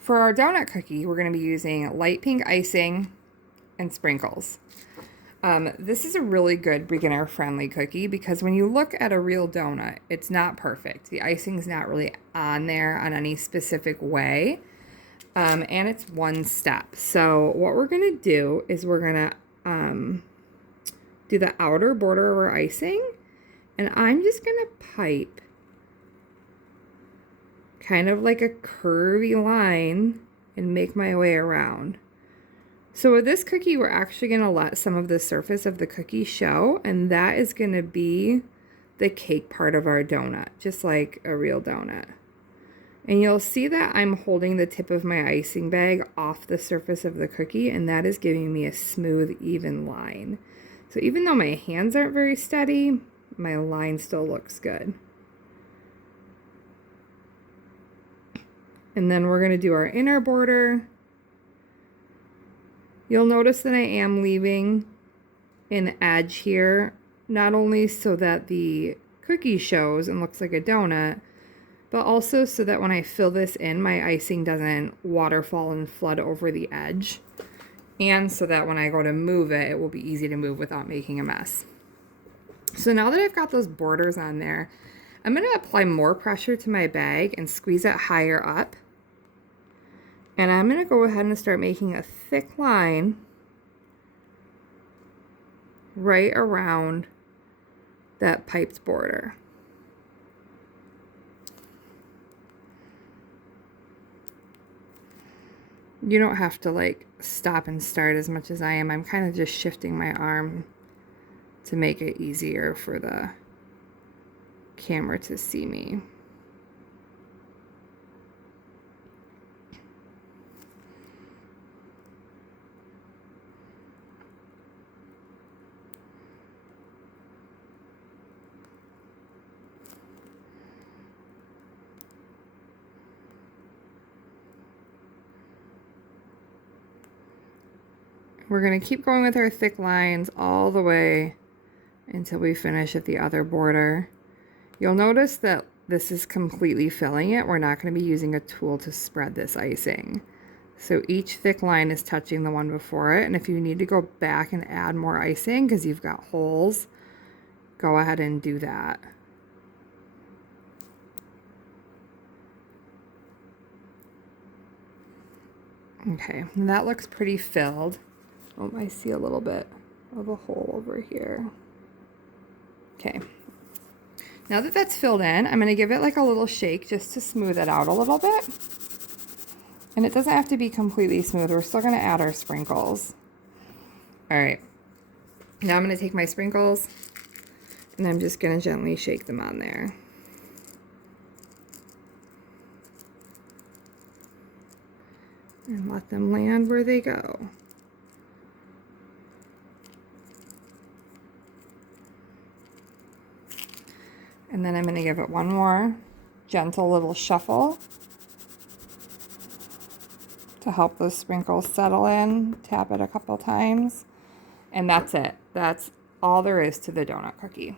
For our donut cookie, we're going to be using light pink icing and sprinkles. This is a really good beginner-friendly cookie because when you look at a real donut, it's not perfect. The icing's not really on there on any specific way, and it's one step. So what we're going to do is we're going to do the outer border of our icing, and I'm just going to pipe kind of like a curvy line and make my way around. So with this cookie, we're actually going to let some of the surface of the cookie show, and that is going to be the cake part of our donut, just like a real donut. And you'll see that I'm holding the tip of my icing bag off the surface of the cookie, and that is giving me a smooth, even line. So even though my hands aren't very steady, my line still looks good. And then we're going to do our inner border. You'll notice that I am leaving an edge here, not only so that the cookie shows and looks like a donut, but also so that when I fill this in, my icing doesn't waterfall and flood over the edge. And so that when I go to move it, it will be easy to move without making a mess. So now that I've got those borders on there, I'm going to apply more pressure to my bag and squeeze it higher up. And I'm going to go ahead and start making a thick line right around that piped border. You don't have to like stop and start as much as I am. I'm kind of just shifting my arm to make it easier for the camera to see me. We're going to keep going with our thick lines all the way until we finish at the other border. You'll notice that this is completely filling it. We're not going to be using a tool to spread this icing. So each thick line is touching the one before it. And if you need to go back and add more icing because you've got holes, go ahead and do that. Okay, that looks pretty filled. Oh, I see a little bit of a hole over here. Okay. Now that that's filled in, I'm going to give it like a little shake just to smooth it out a little bit. And it doesn't have to be completely smooth. We're still going to add our sprinkles. All right. Now I'm going to take my sprinkles and I'm just going to gently shake them on there. And let them land where they go. And then I'm going to give it one more gentle little shuffle to help those sprinkles settle in. Tap it a couple times. And that's it. That's all there is to the donut cookie.